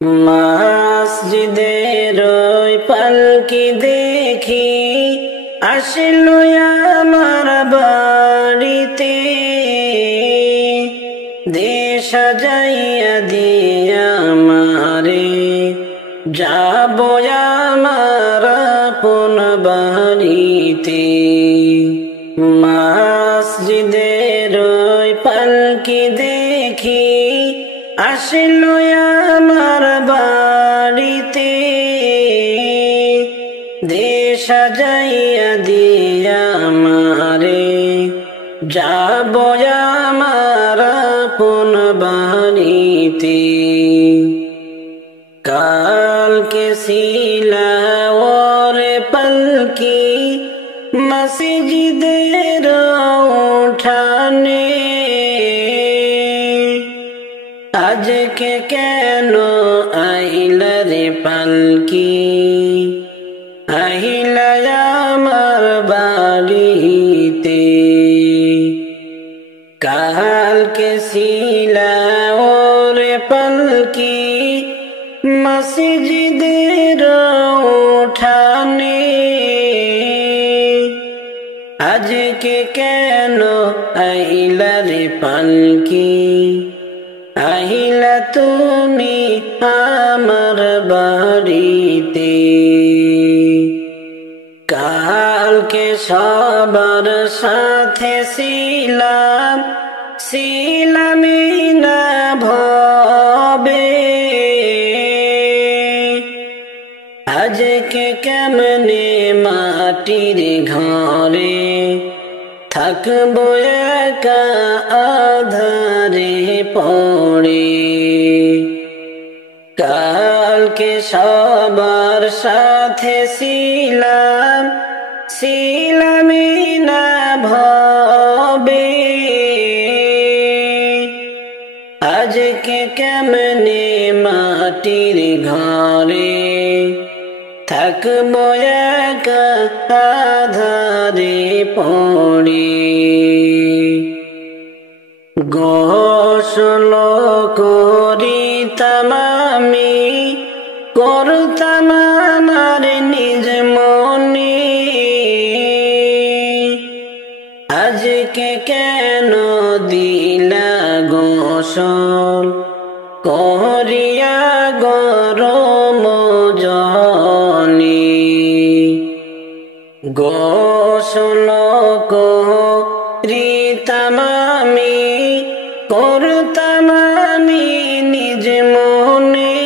মসজিদের ওই পালকি দেখি আসলো আমার বাড়িতে, দেশ সাজাইয়া দিয়া আমারে যাব আমার আপন বাড়িতে। মসজিদের ওই পালকি দেখি আসলো আমার বাড়িতে, দেশ সাজাইয়া দিয়া আমারে যাব আমার আপন বাড়িতে। কালকে ছিলা ওরে পালকি মসজিদের উঠানে, আজকে কেন আইলা রে পালকি, আইলা আমার বাড়িতে। কালকে ছিলা ওরে পালকি মসজিদের উঠানে, আজকে কেন আইলা রে পালকি, আইলা তুমি আমার বাড়িতে। কালকে সবার সাথে ছিলাম, ছিলামই না ভবে, আজকে কেমনে মাটির ঘরে থাকবো একা আধারে পড়ে। কালকে সবার সাথে ছিলাম, ছিলামই না ভবে, আজকে কেমনে মাটির ঘরে থাকবো একা আধারে পড়ে। গোসল করিতাম আমি, করতাম আমার নিজ মনে, আজকে কেন দিলা গোসল করিয়া গরম জলে। গোসল করিতাম আমি, করতাম আমি নিজ মনে,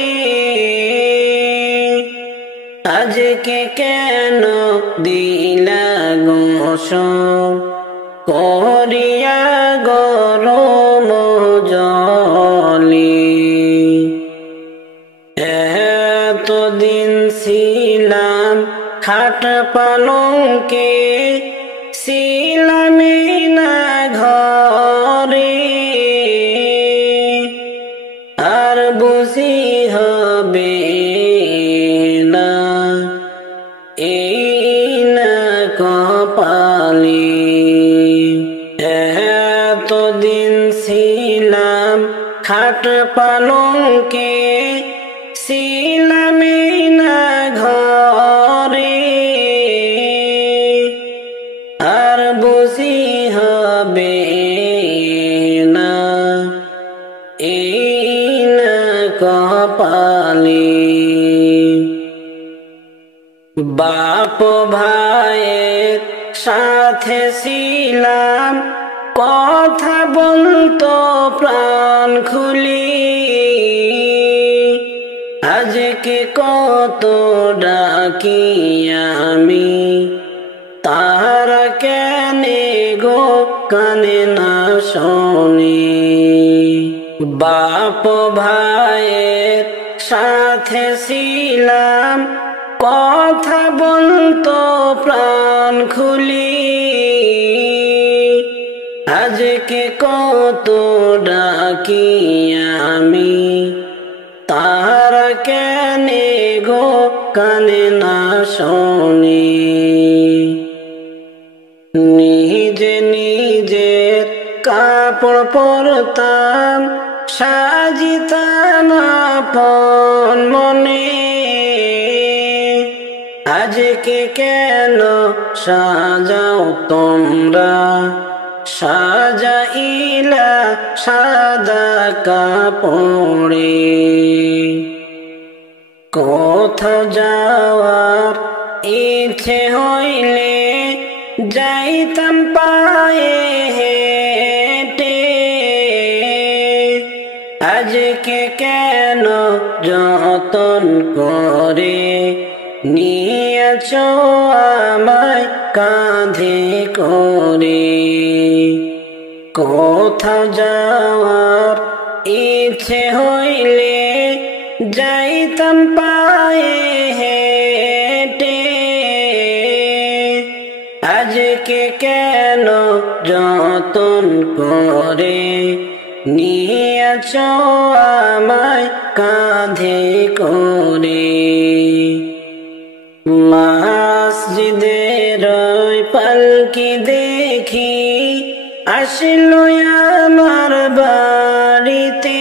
আজকে কেন দিলা গোসল করিয়া গরম জলে। এতদিন ছিলাম খাট পালঙ্কে, ছিলামই না ঘরে, আর বুঝি হবে না এই না কপালে। এতদিন ছিলাম খাট পালঙ্কে, ছিলামই না ঘরে, আর বুঝি হবে না এই না কপালে। বাপ ভাইয়ের সাথে ছিলাম, কথা বলতো প্রাণ খুলি, আজকে কত ডাকি আমি, তারা কেনে গো কানে না শোনে। বাপ ভাইয়ের সাথে ছিলাম, কথা বলতো প্রাণ খুলি, আজকে কত ডাকি আমি, তারা কেনে গো কানে না শোনে। নিজে নিজের কাপড় পরতাম, সাজিতাম আপন আজকে কেন সাজাও তোমরা সাজাইলা সাদা কাপড়ে কোথাও যাওয়ার ইচ্ছে হইলে যাইতাম পায়ে হেঁটে আজকে কেন যতন করে নিয়েছ আমায় কাঁধে করে কোথাও যাওয়ার ইচ্ছে হইলে যাইতাম পায়ে হেঁটে আজকে কেন যতন করে নিয়েছ আমায় কাঁধে করে মসজিদের পালকি দেখি আসলো আমার বাড়িতে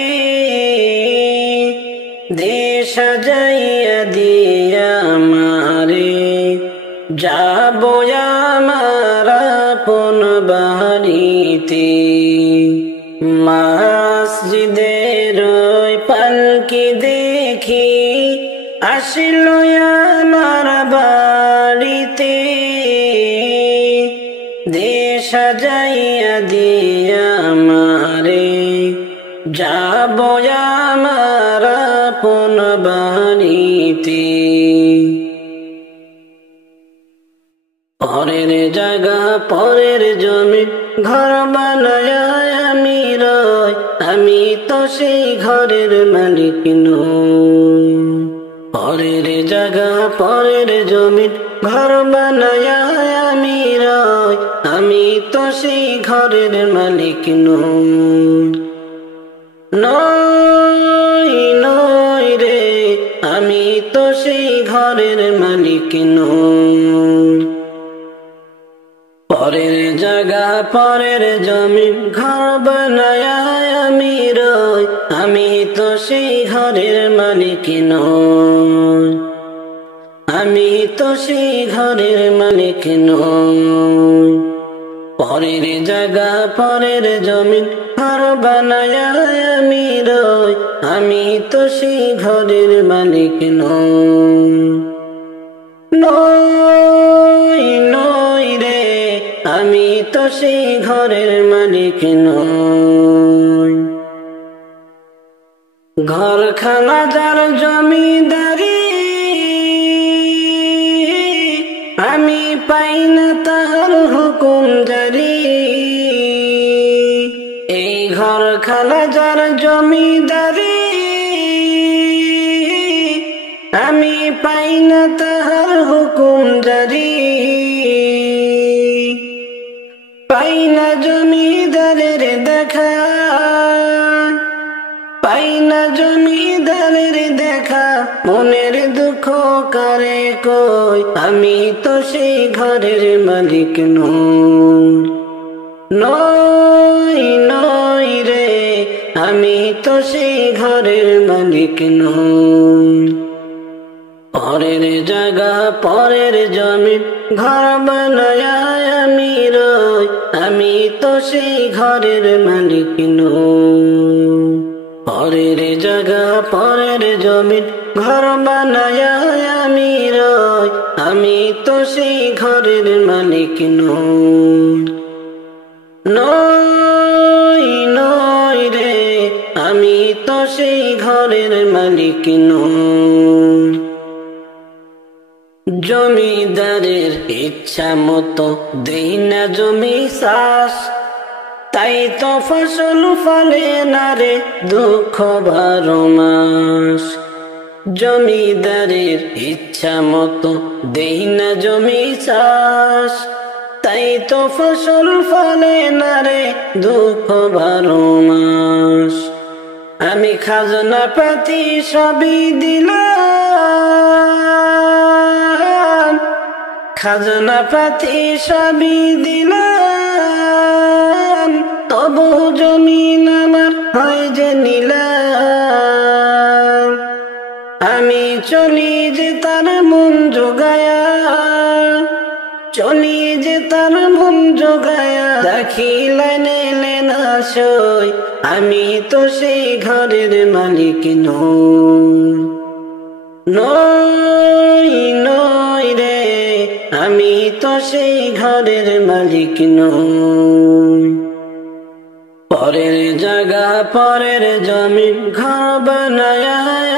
দেশ সাজাইয়া দিয়া আমারে যাব আমার আপন বাড়িতে মসজিদের পালকি দেখি আসলো আমার বাড়িতে দেশ সাজাইয়া দিয়া আমারে যাব আমার আপন বাড়িতে পরের জায়গা পরের জমি ঘর বানায় আমি রই আমি তো সেই ঘরের মালিক নই পরের জায়গা পরের জমি ঘর বানায় আমি রই আমি তো সেই ঘরের মালিক নই নই রে আমি তো সেই ঘরের মালিক নই পরের জায়গা পরের জমি ঘর বানায় আমি রই আমি তো সেই ঘরের মালিক নই আমি তো সেই ঘরের মালিক নই পরের জায়গা পরের জমি ঘর বানায় আমি রই আমি তো সেই ঘরের মালিক নই নই রে আমি তো সেই ঘরের মালিক নই ঘরখানা যার জমিদারি আমি পাই না তার হুকুম জারি এই ঘরখানা যার জমিদারি আমি পাই না তার হুকুম জারি পাই না জমিদারের দেখা পাই না জমিদারের দেখা মনের দুঃখ করে কই আমি তো সেই ঘরের মালিক নই নই রে আমি তো সেই ঘরের মালিক নই পরের জায়গা পরের জমি ঘর বানায় আমি রই আমি তো সেই ঘরের মালিক নই পরের জায়গা পরের জমি ঘর বানায় আমি রই আমি তো সেই ঘরের মালিক নই নই রে আমি তো সেই ঘরের মালিক নই জমিদারের ইচ্ছা মতো দেই না জমি চাষ তাই তো ফসল ফলে না রে দুঃখ 12 মাস জমিদারের ইচ্ছা মতো দেই না জমি চাষ তাই তো ফসল ফলে না রে দুঃখ 12 মাস আমি খাজনা পাতি সবই দিলাম খাজনা পাতি সবই দিলাম তবু জমিন আমার হয় যে নিলাম আমি চলি যে তার মন জোগায়া চলি যে তার মন জোগায়া দেখিলে নেলে না সই আমি তো সেই ঘরের মালিক নই নই রে আমি তো সেই ঘরের মালিক নই পরের জায়গা পরের জমিন ঘর বানায়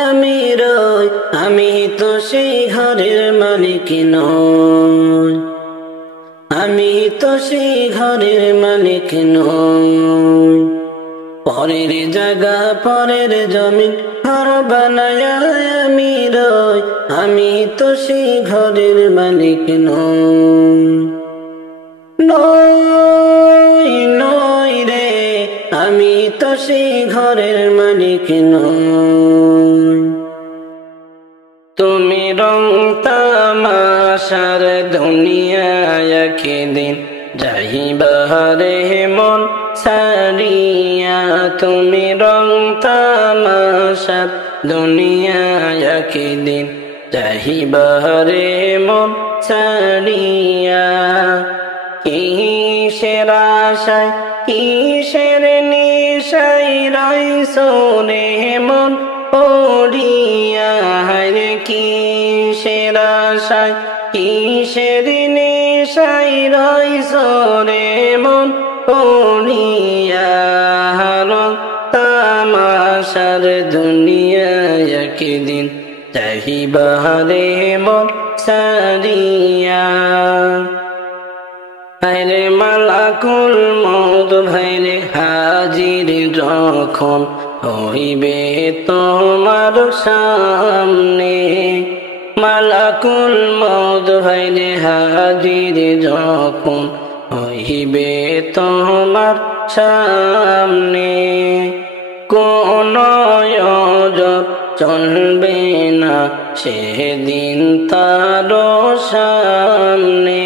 আমি রই আমি তো সেই ঘরের মালিক নই আমি তো সেই ঘরের মালিক নই পরের জায়গা পরের জমিন ঘর বানায় আমি রই আমি তো সেই ঘরের মালিক নই নই নই রে আমি তো সেই ঘরের মালিক নই তুমি রং তামাশার দুনিয়ায় একদিন যাইবা রে মন সারিয়া তুমি রং তামাশার দুনিয়ায় একদিন যাইবা রে মন সারিয়া কিসের আশায় কিসের নিশায় রইছো রে মন পড়িয়া রে কিসের আশায় কিসের নিশায় রইছো রে মন পড়িয়া রং তামাশার দুনিয়ায় একদিন যাইবা রে মন সারিয়া ভাইরে মালাকুল মউত ভাইরে হাজির যখন হইবে তোমার সামনে মালাকুল মউত ভাইরে হাজির যখন হইবে তোমার সামনে কোন অজব চলবে না সেদিন তার সামনে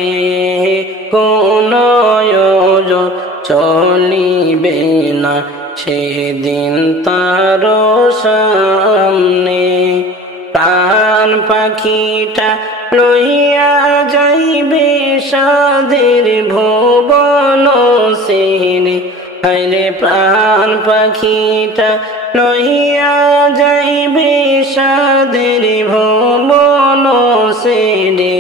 কোন অজব চলিবে না সেদিন তার সামনে প্রাণ পাখিটা লইয়া যাইবে সাদের ভুবন সেরে হায়রে প্রাণ পাখিটা লইয়া যাইবে সাদের ভুবন সেরে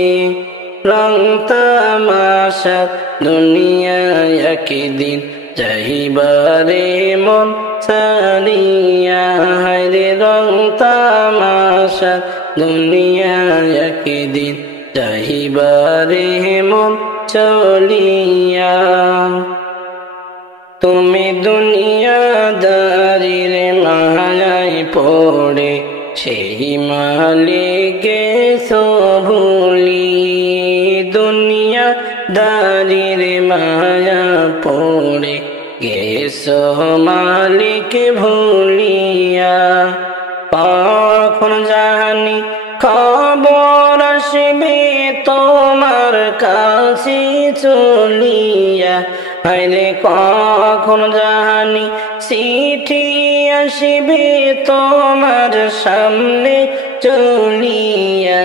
রং তামাশা দুনিয়ায় একদিন যাইবা রে মন সারিয়া হায়রে রং তামাশা দুনিয়ায় একদিন যাইবা রে মন চলিয়া তুমি দুনিয়াদারির মায়ায় পড়ে সেই মালিকে ভুলি দুনিয়াদারির মায়া পড়ে গেছো মালিক ভুলিয়া কখন জানি খবর আসবে তোমার কাছে চলিয়া হায়রে কখন জানি চিঠি আসবে তোমার সামনে চলিয়া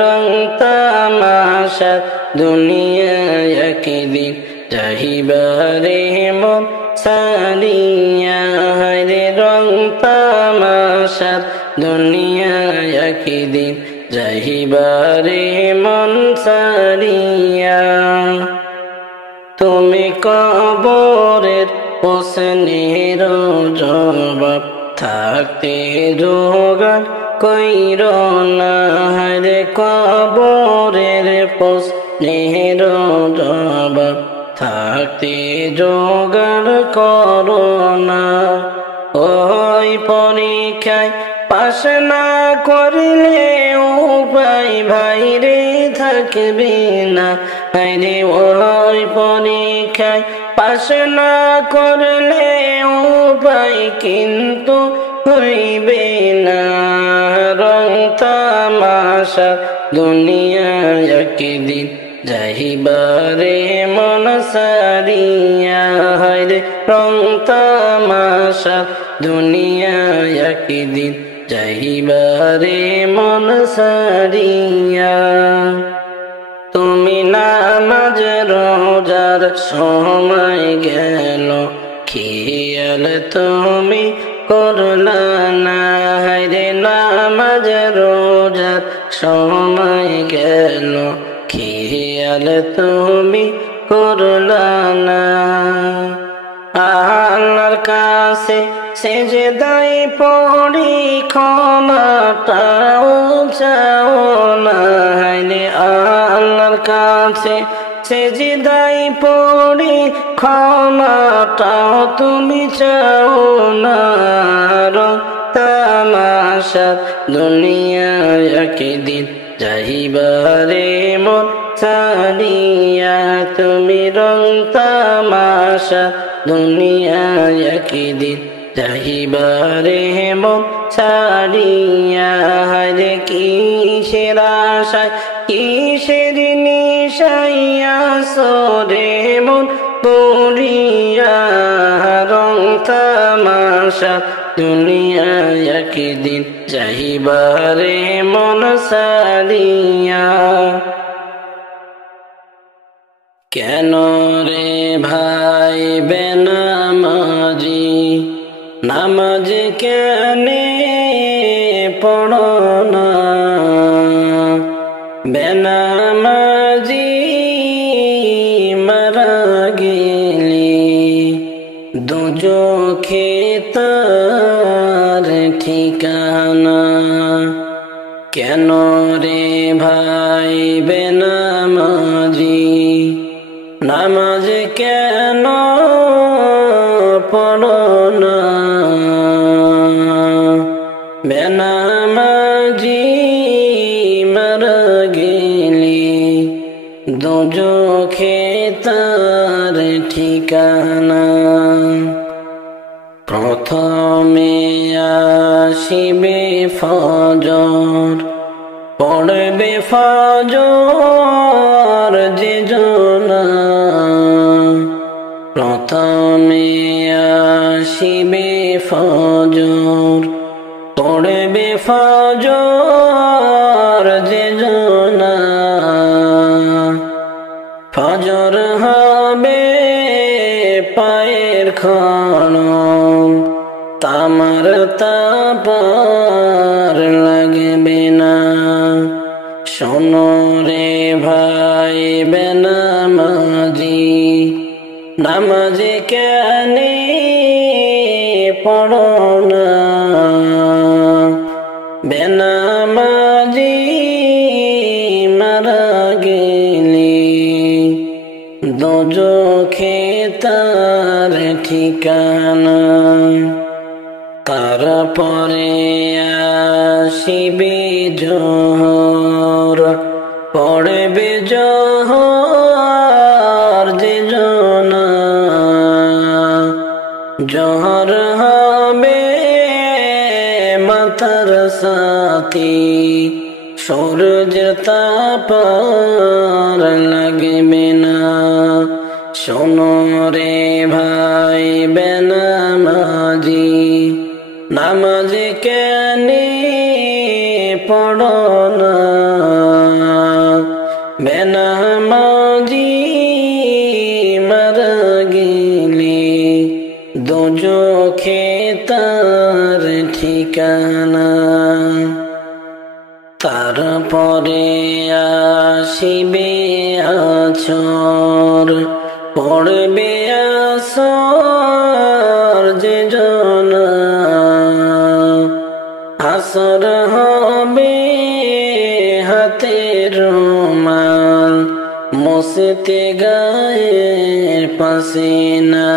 রং তামাশা দুনিয়ায় একদিন যাইবা রে মন সারিয়া হায়রে রং তামাশা দুনিয়ায় একদিন যাইবা রে মন সারিয়া তুমি কবরের প্রশ্নের জবাব থাকতে জোগাড় কইর না রে কবরের প্রশ্নের জবাব থাকতে জোগাড় করো না ওই পরীক্ষায় পাশ না করলে উপায় ভাইরে থাকবে না হায়রে ওই পরীক্ষায় পাশ না করলে উপায় কিন্তু হইবে না রং তামাশা দুনিয়ায় একদিন যাইবা রে মন সারিয়া হায়রে রং তামাশা দুনিয়ায় একদিন যাইবা রে মন সারিয়া তুমি না রোজার সময় গেল খেয়াল তুমি করলা না রে নামাজ রোজার সময় গেল খেয়াল তুমি করলা না আল্লাহর কাছে সেজদায় পড়ি ক্ষমাটাও চাও না রে আল্লাহর কাছে সেজদায় পড়ি ক্ষমাটাও তুমি চাও না তামাশা দুনিয়া একদিন যাইবারে মন ছাড়িয়া তুমি রং তামাশা দুনিয়া একদিন যাইবারে মন ছাড়িয়া রে কিসের আশায় কিসের নিশাইয়া সরে মন পড়িয়া রং তামাশা দুনিয়া একদিন যাইবারে মন ছাড়িয়া কেন রে ভাই বেনামাজি নামাজ কেনে পড়ো না বেনামাজি মারা গেলি দুজখে তার ঠিকানা কেন রে ভাই বেনামাজি নামাজ কেন পড়ো না বেনামাজি মারা গেলি দুজখে তার ঠিকানা প্রথমে আসিবে ফজর পড়বে ফজর যে জনা প্রথমে আসিবে ফজর পড়বে ফজর যে জনা ফজর হবে পায়ের খড়ম তামার তাপার লাগবে না শোনো রে ভাই বেনামাজি নামাজ কেনে পড়ো না বেনামাজি মারা গেলি দুজখে তার ঠিকানা তারপরে আসিবে জোহর পড়বে জোহর যে জনা জোহর হবে মাথার সাথী সূর্যের তাপার লাগবে না শোনো রে ভাই বেনামাজি নামাজ কেনে পড়ো না বেনামাজি মারা গেলি দুজখে তার ঠিকানা তারপরে আসিবে আছর পড়বে আসর যে জনা আসর হবে হাতের রুমাল মুছতে গায়ের পাসিনা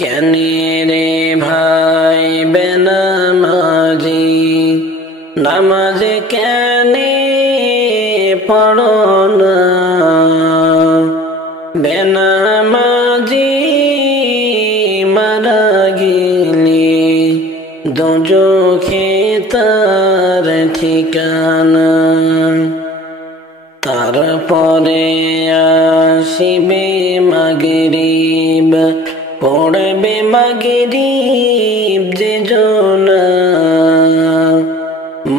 কেনে রে ভাই বেনামাজি নামাজ কেনে পড়ো না বেনামাজি মারা গেলি দুজখে তার ঠিকানা তারপরে আসিবে মাগরিব পড়বে মাগরিব যে জনা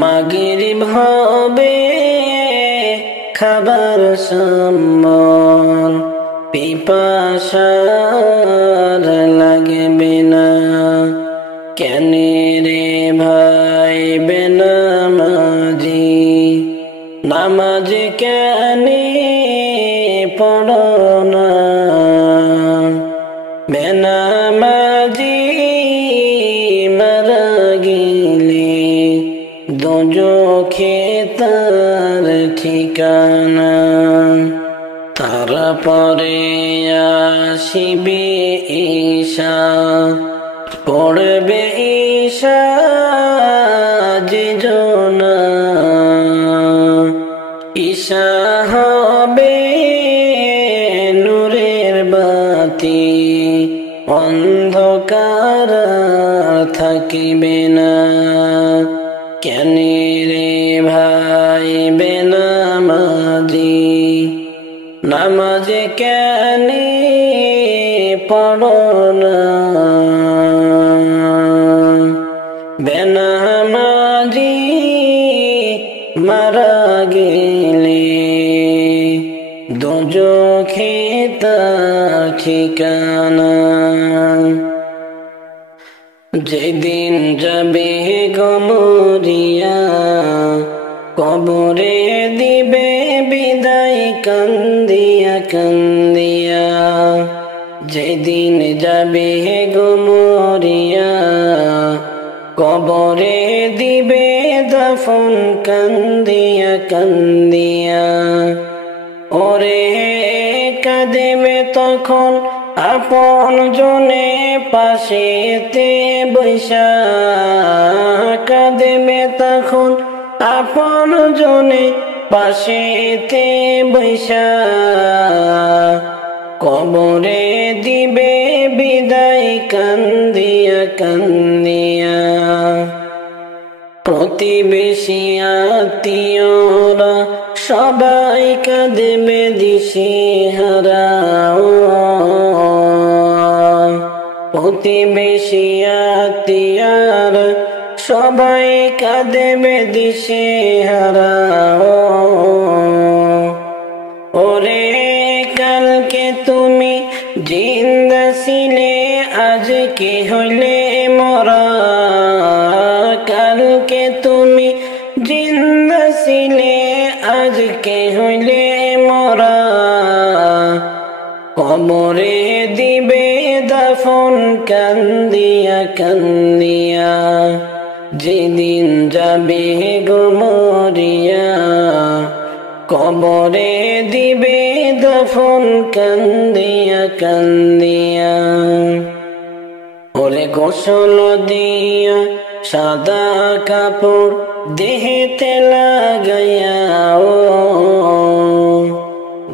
মাগরিব হবে খাবার সম্মল পিপাসার লাগবে না কেন রে ভাই বেনামাজি নামাজ কেন পড়ো না বেনামাজি মারা গেলে দোজখে তার ঠিকানা তারপরে আসিবে ঈশা পড়বে ঈশা যে জনা ঈশা হবে নূরের বাতি অন্ধকার থাকিবে না কেন রে ভাই বেনামাজি নামাজ কেন পড়ো না বেনামাজি মারা গেলে দোজখে তার ঠিকানা যেদিন যাবে গো মরিয়া কবরে দিবে বিদায় কান্দিয়া কান্দিয়া যেদিন যাবে গো মরিয়া কবরে দিবে দাফন কান্দিয়া কান্দিয়া ওরে কাঁদেবে তখন আপন জনে পাশেতে বৈশা কাঁদেবে তখন আপন জনে পাশেতে বৈশা কবরে দিবে বিদায় কান্দিয়া কান্দিয়া প্রতিবেশী আত্মীয়রা সবাই কাঁদেবে দিশেহারা প্রতিবেশী আত্মীয়রা সবাই কাঁদেবে দিশেহারা ওরে কালকে তুমি জিন্দা ছিলে আজকে হইলে মরা কালকে তুমি জিন্দা ছিলে আজকে হইলে মরা কবরে দিবে দাফন কান্দিয়া কান্দিয়া যেদিন যাবে গো মরিয়া কবরে দিবে দাফন কান্দিয়া কান্দিয়া ওরে গোসল দিয়া সাদা কাপড় দেহেতে লাগাইয়া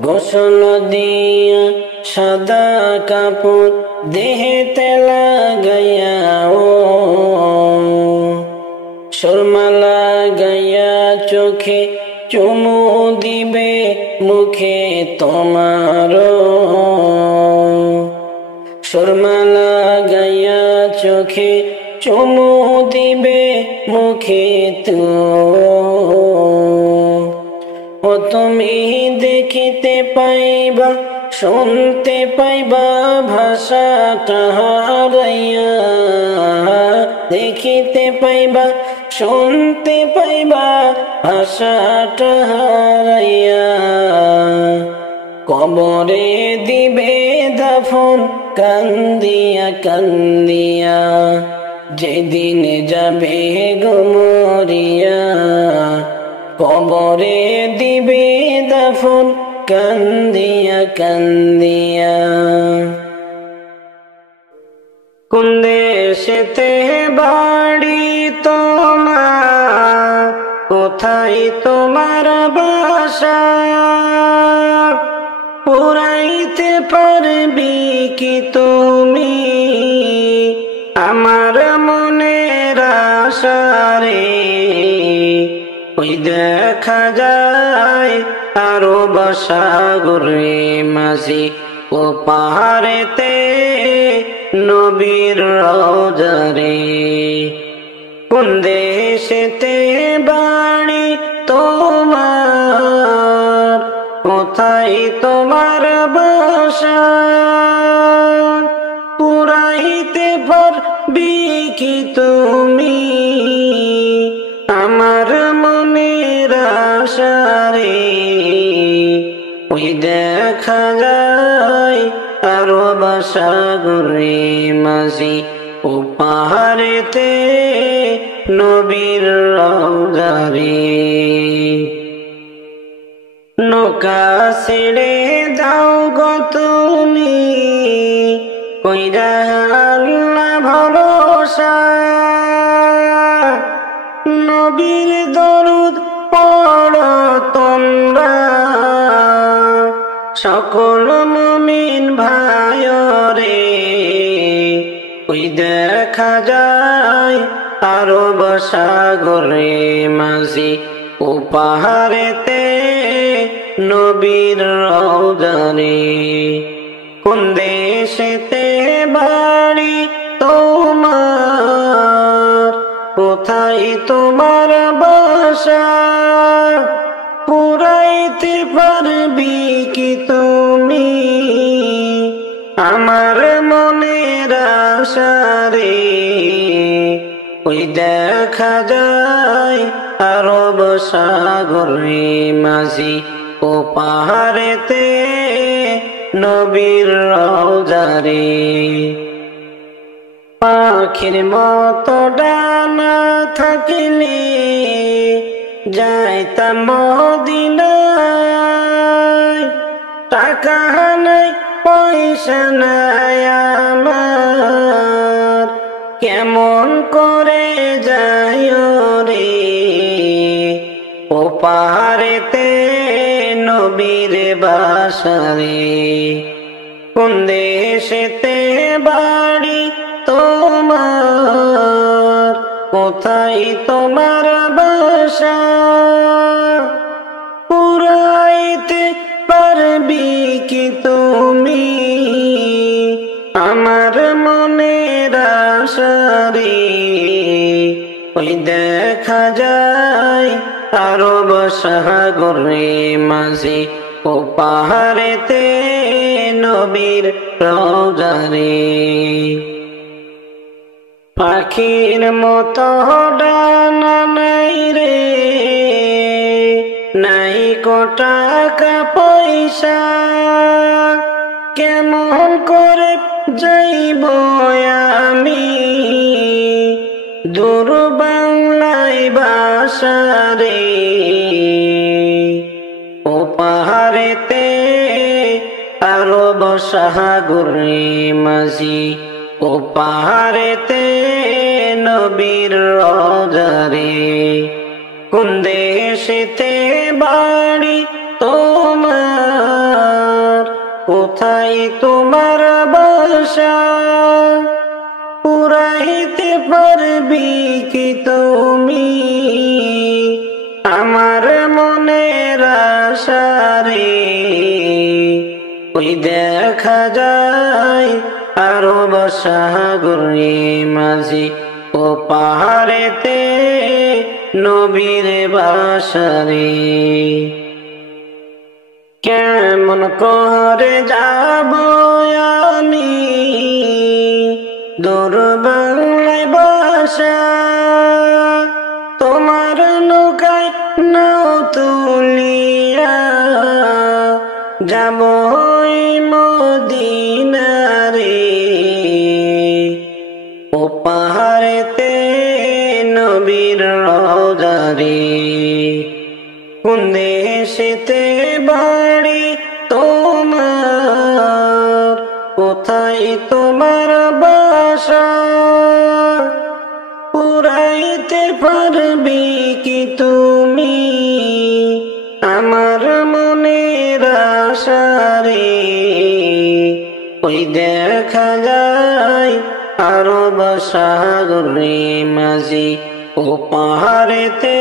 গোসল দিয়া সাদা কাপড় দেহেতে লাগাইয়া সুরমা লাগাইয়া চোখে চুমু দিবে মুখে তোমার সুরমা লাগাইয়া চোখে চুমু দিবে মুখে তো ও তুমি দেখিতে পাইবা শুনতে পাইবা ভাষাটা হারাইয়া দেখিতে পাইবা শুনতে পাইবা ভাষাটা হারাইয়া কবরে দিবে দাফন কান্দিয়া কান্দিয়া যেদিন যাবে গো মরিয়া কবরে দিবে দাফন কান্দিয়া কান্দিয়া কোন দেশেতে বাড়ি তোমার কোথায় তোমার বাসা পুরাইতে পারবি কি তুমি আমার মনের আশা রে ওই দেখা যায় আরো বসাগরে মাঝি ও পাহাড়েতে নবীর রওজারে কোন দেশেতে বাড়ি তোমার কোথায় তোমার বাসা সাগরে মাঝি ও পাহাড়েতে নবীর রওজারে নৌকা ছেড়ে দাও গো তুমি কইরা আল্লাহ ভরসা নবীর দরুদ পড়ো তোমরা সকল মুমিন ভাইরে ওই দেখা যায় আরব সাগরে মাঝি ও পাহাড়েতে নবীর রওজারে কোন দেশেতে বাড়ি তোমার কোথায় তোমার বাসা পুরাইতে পারবি কি তুমি আমার মনের আশা রে ওই দেখা যায় আরব সাগরে মাঝি ও পাহাড়েতে নবীর রওজারে পাখির মতো ডানা থাকিলে যাইতাম মদিনায় টাকা নাই পয়সা নাই আমার কেমন করে যায় রে ও পাহাড়েতে নবীর বাসারে কোন দেশেতে বাড়ি তোমার কোথায় তোমার বাসা পুরাইতে পারবি কি তুমি আমার মনের আশা রে ওই দেখা যায় আরব সাগরে মাঝি ও পাহাড়েতে নবীর রওজারে পাখির মতো ডানা নাই রে নাই কো টাকা পয়সা কেমন করে যাইব আমি দূর বাংলায় বাসা রে ও পাহাড়েতে আরব সাগরে মাঝি ও পাহাড়েতে নবীর রওজারে কোন দেশেতে বাড়ি তোমার কোথায় তোমার বাসা পুরাইতে পারবি কি তুমি আমার মনের আশা রে ওই দেখা যায় আরব সাগরে মাঝি ও পাহাড়েতে নবীর বাসারে কেমন করে যাব আমি দূর বাংলায় বাসা তোমার নৌকায় নাও তুলিয়া যাব মদিনারে ও পাহাড়েতে নবীর রওজারে কোন দেশেতে বাড়ি তোমার কোথায় তোমার বাসা পুরাইতে পারবি কি তুমি আমার মনের আশা রে ওই দেখা যায় আরব সাগরে মাঝি ও পাহাড়েতে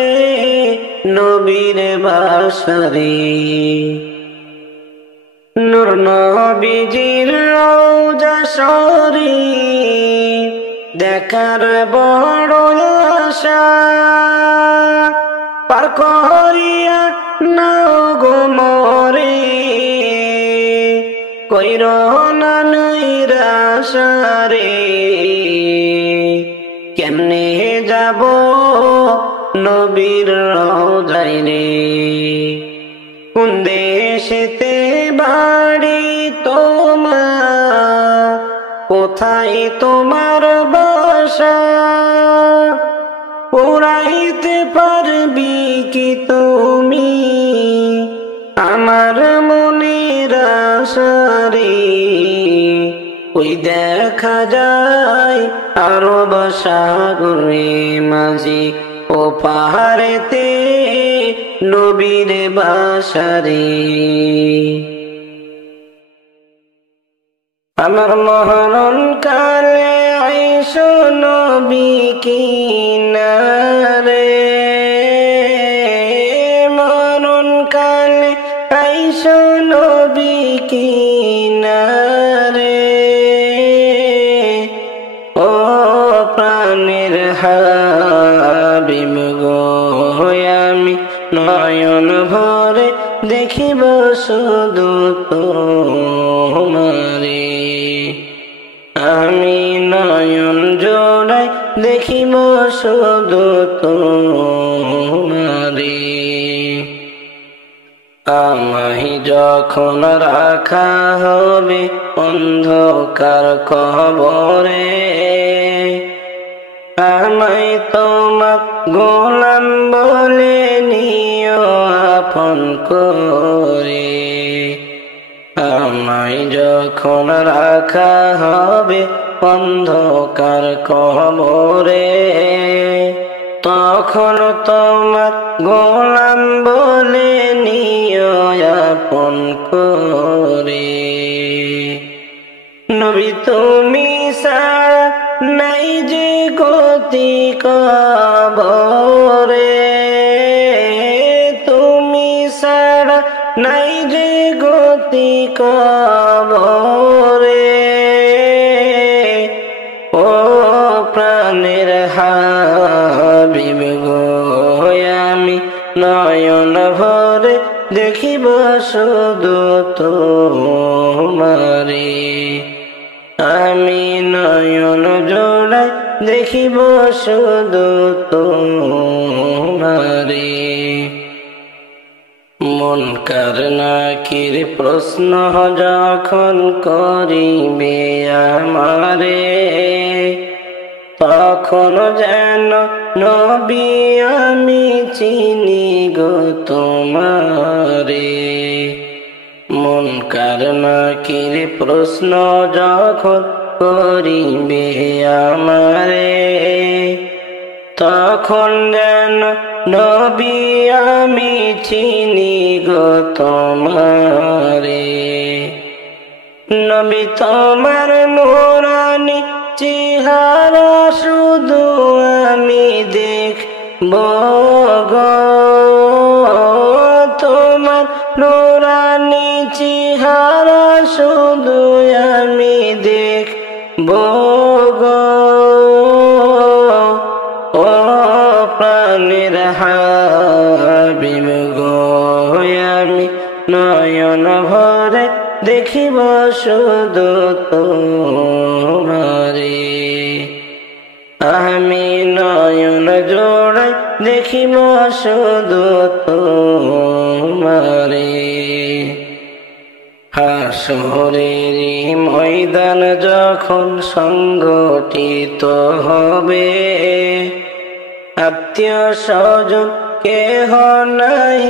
নবীর বাসারে নূর নবীজির রওজা শরীফ দেখার বড় আশা পার করিয়া নাও গো মোরে কইর না নৈরাশা রে কেমনে যাব নবীর রওজায় রে কোন দেশেতে বাড়ি তোমার দেখা যায় আরব সাগরে মাঝি ও পাহাড়েতে নবীর বাসারে আমার মরণ কালে আইসো নবী কিনারে মরণ কালে আইসো নবী কিনারে ও প্রাণের হাবিব গো আমি নয়ন ভরে দেখিব শুধু তোমারে আমি নয়ন জোড়াই দেখিব শুধু তোমারে আমায় যখন রাখা হবে অন্ধকার কবরে আমায় তোমার গোলাম বলে নিও আপন করে আমায় যখন রাখা হবে অন্ধকার কবরে তখন তোমার গোলাম বলে নিও আপন করে নবী তুমি ছাড়া নাই যে গতি কবরে তুমি ছাড়া নাই যে গতি কবরে ও প্রাণের হাবিব গো আমি নয়ন ভরে দেখিব শুধু তোমারে আমি নয়ন জোড়াই দেখিব শুধু তোমারে মুনকার নাকির প্রশ্ন যখন করিবে আমারে তখন যেন নবী আমি চিনি গো তোমারে মুনকার নাকির প্রশ্ন যখন করিবে আমারে তখন যেন নবী আমি চিনি গো তোমারে নবী তোমার নূরানি চেহারা শুধু আমি দেখব গো তোমার নূরানি চেহারা শুধু আমি দেখব গো ও প্রাণের হাবিব গো আমি নয়ন ভরে দেখিব শুধু তোমারে আমি নয়ন জোড়াই দেখিব শুধু তোমারে হাসরের ময়দান যখন সংগঠিত হবে আত্মীয় স্বজন কেহ নাই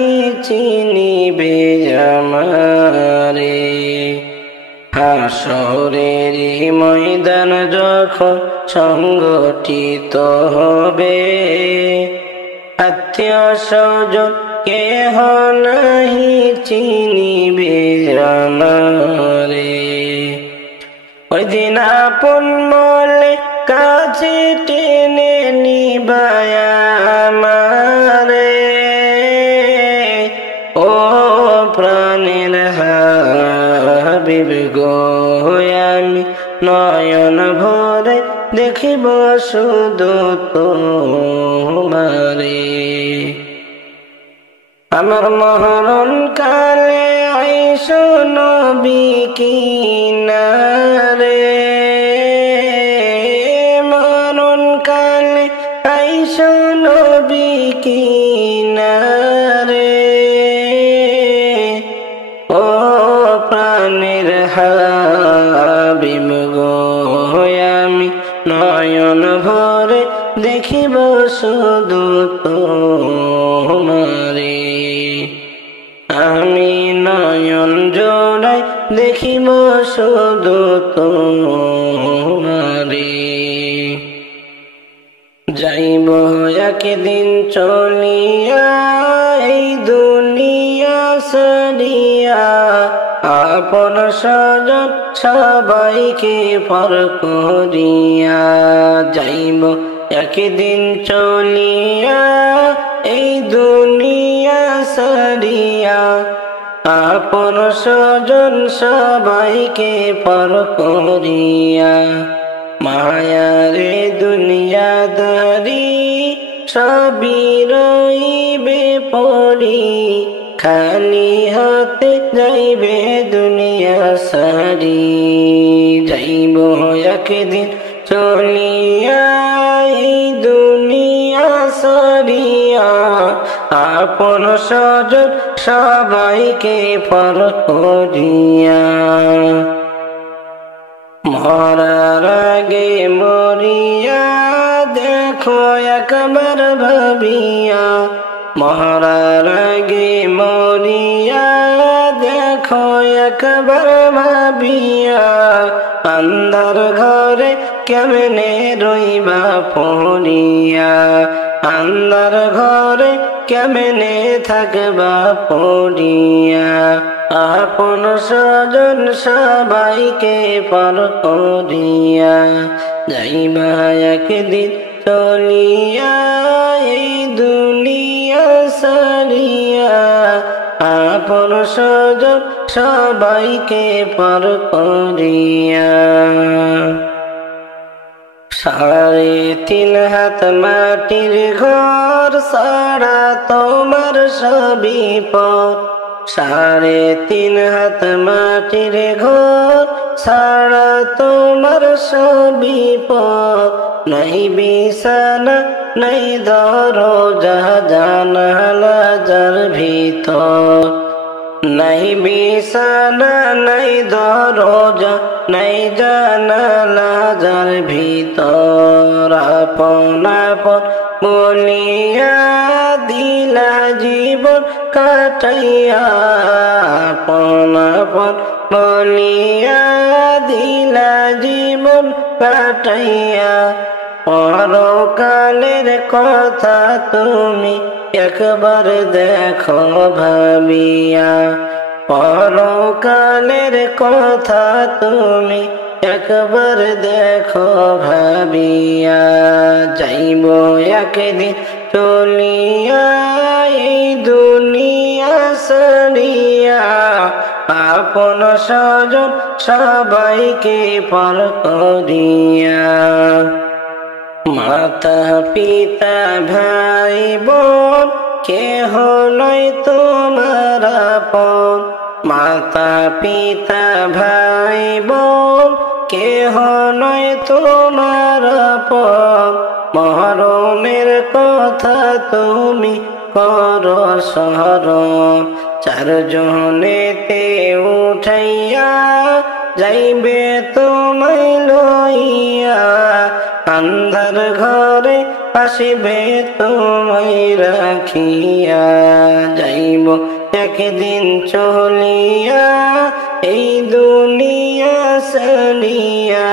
চিনিবে আমারে হাসরের ময়দান যখন সংগঠিত হবে আত্মীয় স্বজন কেহ নাই চিনিবে আমারে ওই দিন আপন মলে কাছে টেনে নিবায় আমারে ও প্রাণের হাবিব গো আমি নয়ন ভরে দেখিব শুধু তোমারে আমার মরণ কালে আইসো নবী কিনারে মরণ কালে আইসো নবী কিনারে ও প্রাণের হাবিব গো আমি নয়ন ভরে দেখিব শুধু তোমারে আমি নয়ন জোড়াই দেখিব শুধু তোমারে। চলিয়া এই দুনিয়া সারিয়া আপন স্বজন সবাইকে পর করিয়া যাইব একদিন চলিয়া এই দুনিয়া সারিয়া আপন স্বজন সবাইকে পর করিয়া মায়ারে দুনিয়াদারি সবই রইবে পড়ি খালি হাতে যাইবে দুনিয়া সারি যাইব একদিন চলিয়া এই দুনিয়া সারিয়া আপন স্বজন সবাইকে পর করিয়া মরার আগে মরিয়া দেখো একবার ভাবিয়া মরার আগে মরিয়া দেখো একবার ভাবিয়া আন্ধার ঘরে কেমনে রইবা পড়িয়া আন্ধার ঘরে কেমনে থাকবা পড়িয়া আপন স্বজন সবাইকে পর করিয়া যাইবা একদিন চলিয়া এই দুনিয়া সারিয়া আপন স্বজন সবাইকে পর করিয়া 3.5 হাত মাটির ঘর সারা তোমার সবই পর 3.5 হাত মাটির ঘর সারা তোমার সবই পর নাই বিছানা নাই দরজা জানালা যার ভিতর নাই বিছানা নাই দরজা নাই জানালা যার ভিতর আপন আপন বলিয়া দিলা জীবন কাটাইয়া আপন আপন বলিয়া দিলা জীবন কাটাইয়া পরকালের কথা তুমি একবার দেখো ভাবিয়া পরকালের কথা তুমি একবার দেখো ভাবিয়া যাইব একদিন চলিয়া এই দুনিয়া সারিয়া আপন স্বজন সবাইকে পর করিয়া মাতা পিতা ভাই বোন কেহ নয় তোমার আপন মাতা পিতা ভাই বোন কেহ নয় তোমার আপন মরণের কথা তুমি কর স্মরণ 4 জনেতে উঠাইয়া যাইবে তোমায় লইয়া আন্ধার ঘরে আসিবে তোমায় রাখিয়া যাইব একদিন চলিয়া এই দুনিয়া সারিয়া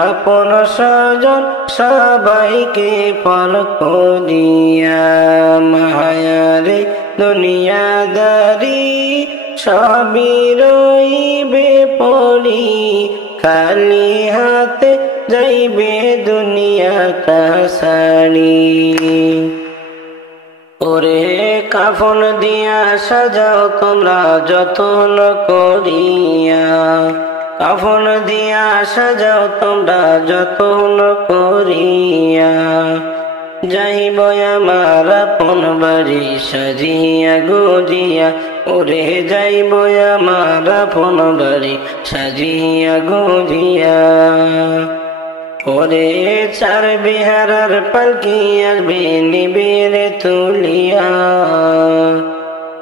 আপন স্বজন সবাইকে পর করিয়া মায়ারে দুনিয়াদারি সবই রইবে পড়ি খালি হাতে যাইবে দুনিয়াটা সারি ওরে কাফন দিয়া সাজাও তোমরা যত্ন করিয়া কাফন দিয়া সাজাও তোমরা যত্ন করিয়া যাইব আমার আপন বাড়ি সাজিয়া গুজিয়া ওরে যাইব আমার আপন বাড়ি সাজিয়া গুজিয়া ওরে 4 বিহারার পালকি আসবে নিবিড়ে তুলিয়া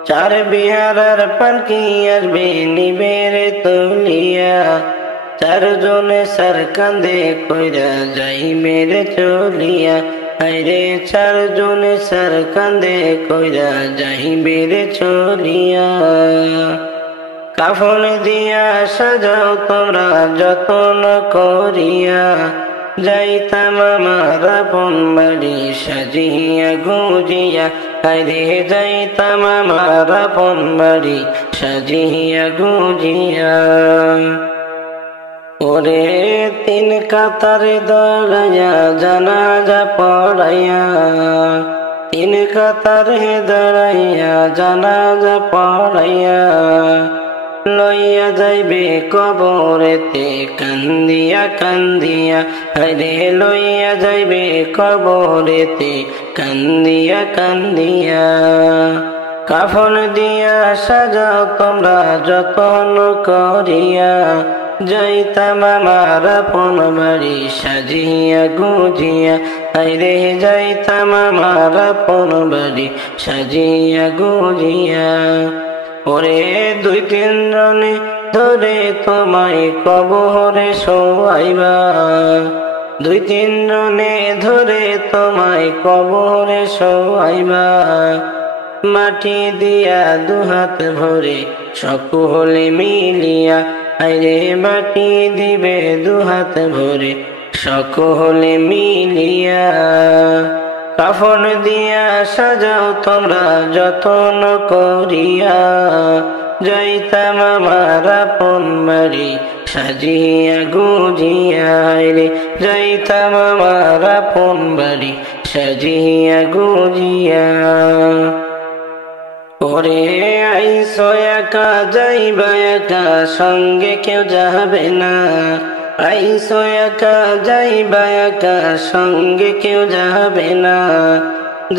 4 বিহারার পালকি আসবে নিবিড়ে তুলিয়া 4 জনে সার কান্দে কইরা যাই মেরে চলিয়া আইরে 4 জনে সার কান্দে কইরা যাই মেরে চলিয়া কাফন দিয়া সাজাও তোমরা যত্ন করিয়া যাইতাম আমার আপন বাড়ি সাজিয়া গুজিয়া, হায়রে যাইতাম আমার আপন বাড়ি সাজিয়া গুজিয়া। ওরে তিন কাতারে দাঁড়াইয়া জানাজা পড়াইয়া, তিন কাতারে দাঁড়াইয়া জানাজা পড়াইয়া, লইয়া যাইবে কবরেতে কান্দিয়া কান্দিয়া, হায়রে লইয়া যাইবে কবরেতে কান্দিয়া কান্দিয়া। কাফন দিয়া সাজাও তোমরা যতন করিয়া, যাইতাম আমার আপন বাড়ি সাজিয়া গুজিয়া, হায়রে যাইতাম আমার আপন বাড়ি সাজিয়া গুজিয়া। ওরে দুই তিন জনে ধরে তোমায় কবরে শোয়াইবা, দুই তিন জনে ধরে তোমায় কবরে শোয়াইবা, মাটি দিয়া দুহাত ভরে সকলে মিলিয়া, হায়রে মাটি দিবে দুহাত ভরে সকলে মিলিয়া। কাফন দিয়া সাজাও তোমরা যতন করিয়া, যাইতাম আমার আপন বাড়ি সাজিয়া গুজিয়া, হায়রে যাইতাম আমার আপন বাড়ি সাজিয়া গুজিয়া। ওরে আইসো একা যাইবা একা সঙ্গে কেউ যাবে না, আইসো একা যাইবা একা সঙ্গে কেউ যাবে না,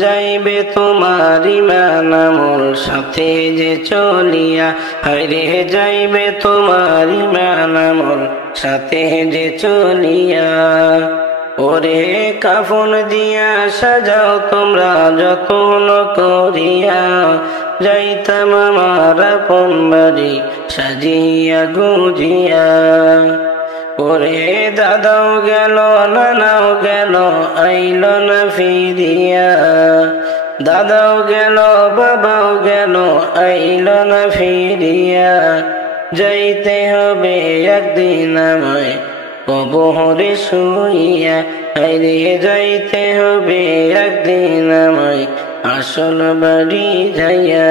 যাইবে তোমার ঈমান আমল সাথে যে চলিয়া, হায়রে যাইবে তোমার ঈমান আমল সাথে যে চলিয়া। ওরে কাফন দিয়া সাজাও তোমরা যতন করিয়া, যাইতাম আমার আপন বাড়ি সাজিয়া গুজিয়া। ওরে দাদাও গেল নানাও গেল আইল না ফিরিয়া, দাদাও গেল বাবাও গেল আইল না ফিরিয়া, যাইতে হবে একদিন আমায় কবরে শুইয়া, হায়রে যাইতে হবে একদিন আমায় আসল বাড়ি যাইয়া।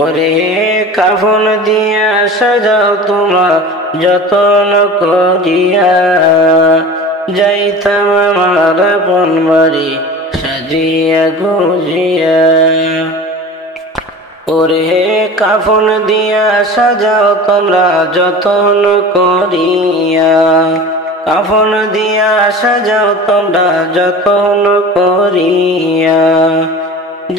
ওরে কাফন দিয়া সাজাও তোমরা যতন করিয়া, যাইতাম আমার আপন বাড়ি সাজিয়া গুজিয়া। ওরে কাফন দিয়া সাজাও তোমরা যতন করিয়া, কাফন দিয়া সাজাও তোমরা যতন করিয়া,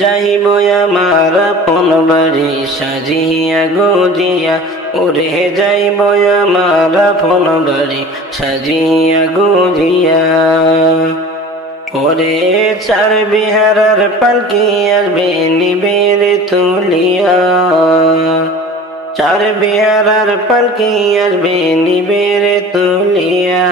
যাইব আমার আপন বাড়ি সাজিয়া গুজিয়া, ওরে যাইব আমার আপন বাড়ি সাজিয়া গুজিয়া। ওরে চার বিহারার পালকি আসবে নিবের তুলিয়া, চার বিহারার পালকি আসবে নিবের তুলিয়া,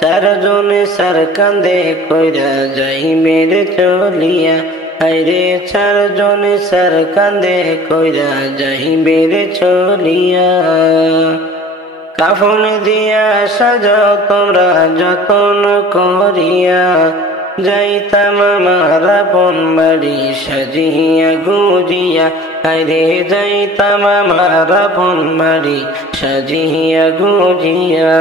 চারজনে সার কান্দে কইরা যাইবের চলিয়া, হায়রে চারজনে সার কান্দে কইরা যাইবের চলিয়া। কাফন দিয়া সাজাও তোমরা যতন করিয়া, যাইতাম আমার আপন বাড়ি সাজিয়া গুজিয়া, হায়রে যাইতাম আমার আপন বাড়ি সাজিয়া গুজিয়া।